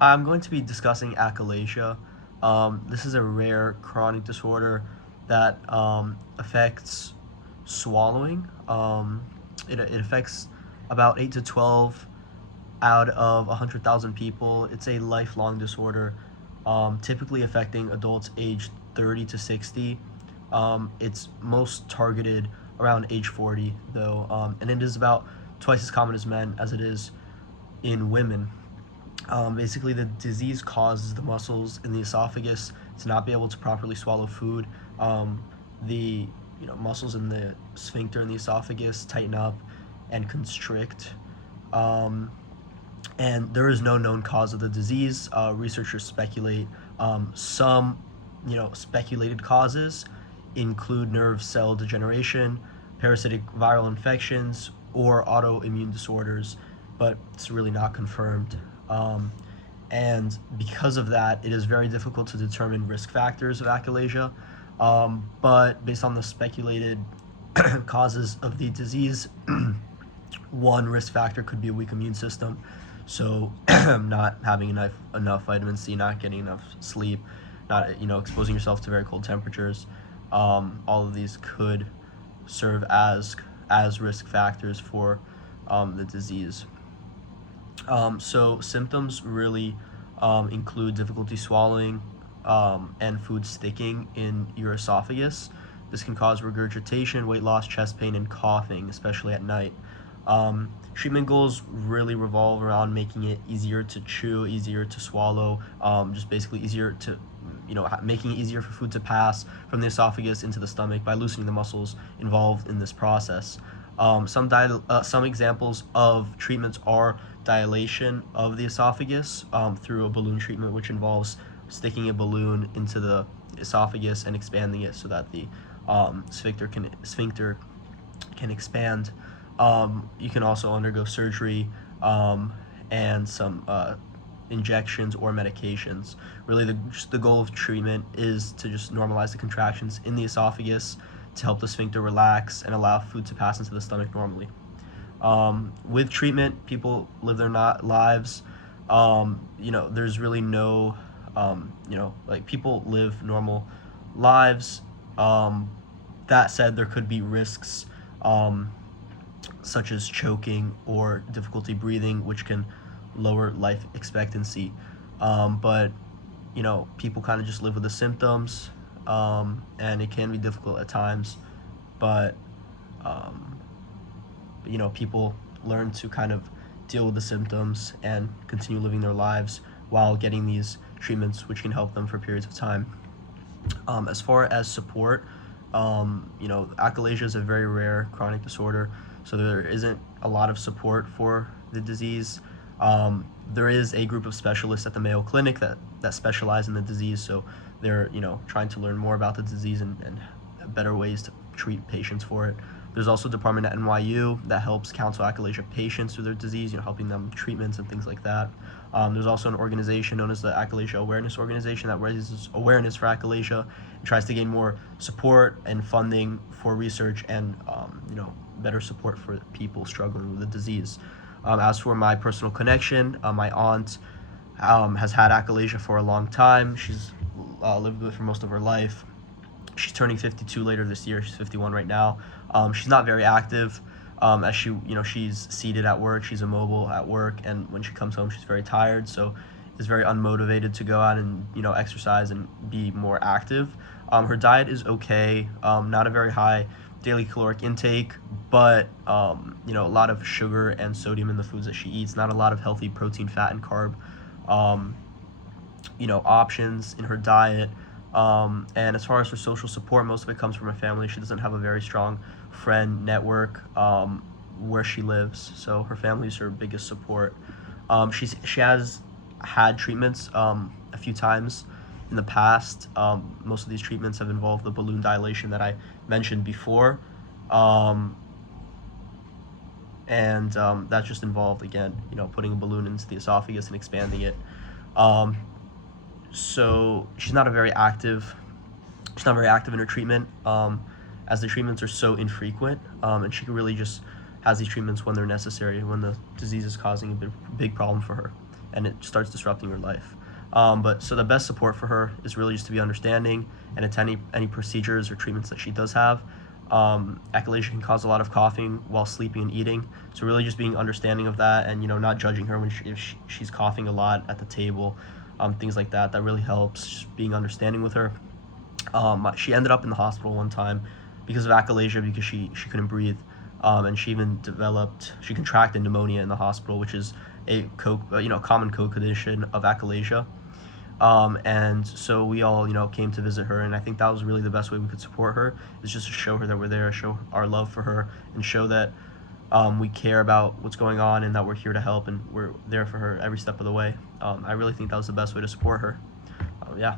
Hi, I'm going to be discussing achalasia. This is a rare chronic disorder that affects swallowing. It affects about 8 to 12 out of 100,000 people. It's a lifelong disorder, typically affecting adults aged 30 to 60. It's most targeted around age 40, though, and it is about twice as common as men as it is in women. Basically, the disease causes the muscles in the esophagus to not be able to properly swallow food. The muscles in the sphincter in the esophagus tighten up and constrict. Um, and there is no known cause of the disease. Researchers speculate. Some, speculated causes include nerve cell degeneration, parasitic viral infections, or autoimmune disorders, but it's really not confirmed. Um, and because of that, it is very difficult to determine risk factors of achalasia. But based on the speculated causes of the disease, one risk factor could be a weak immune system. So, not having enough vitamin C, not getting enough sleep, not exposing yourself to very cold temperatures. All of these could serve as risk factors for the disease. So symptoms really include difficulty swallowing and food sticking in your esophagus. This can cause regurgitation, weight loss, chest pain, and coughing, especially at night. Treatment goals really revolve around making it easier to chew, easier to swallow, just basically easier to, making it easier for food to pass from the esophagus into the stomach by loosening the muscles involved in this process. Some examples of treatments are dilation of the esophagus through a balloon treatment, which involves sticking a balloon into the esophagus and expanding it so that the sphincter can expand. You can also undergo surgery and some injections or medications. Really, the goal of treatment is to just normalize the contractions in the esophagus to help the sphincter relax and allow food to pass into the stomach normally. With treatment, people live their lives. There's really no, like people live normal lives. Um, that said, there could be risks such as choking or difficulty breathing, which can lower life expectancy. But people kind of just live with the symptoms, and it can be difficult at times. But um, people learn to kind of deal with the symptoms and continue living their lives while getting these treatments, which can help them for periods of time. As far as support, achalasia is a very rare chronic disorder, so there isn't a lot of support for the disease. There is a group of specialists at the Mayo Clinic that specialize in the disease, so they're trying to learn more about the disease and better ways to treat patients for it. There's also a department at NYU that helps counsel achalasia patients through their disease, helping them treatments and things like that. There's also an organization known as the Achalasia Awareness Organization that raises awareness for achalasia and tries to gain more support and funding for research and better support for people struggling with the disease. As for my personal connection, my aunt has had achalasia for a long time. She's lived with it for most of her life. She's turning 52 later this year. She's 51 right now. She's not very active. As she's seated at work. She's immobile at work, and when she comes home, she's very tired. So, is very unmotivated to go out and exercise and be more active. Her diet is okay. Not a very high daily caloric intake, but a lot of sugar and sodium in the foods that she eats. Not a lot of healthy protein, fat, and carb. Um, Options in her diet. And as far as her social support, most of it comes from her family. She doesn't have a very strong friend network where she lives, so her family is her biggest support. She has had treatments a few times in the past. Most of these treatments have involved the balloon dilation that I mentioned before, um, and that just involved again, putting a balloon into the esophagus and expanding it. Um, so she's not very active in her treatment, as the treatments are so infrequent, and she really just has these treatments when they're necessary, when the disease is causing a big problem for her. and it starts disrupting her life. But so the best support for her is really just to be understanding and attend any procedures or treatments that she does have. Achalasia can cause a lot of coughing while sleeping and eating, so really just being understanding of that, and not judging her when if she's coughing a lot at the table, things like that. That really helps. Just being understanding with her. She ended up in the hospital one time because of achalasia, because she couldn't breathe, and she contracted pneumonia in the hospital, which is a common co-condition of achalasia. And so we all, came to visit her, and I think that was really the best way we could support her, is just to show her that we're there, show our love for her, and show that we care about what's going on, and that we're here to help, and we're there for her every step of the way. I really think that was the best way to support her. Yeah.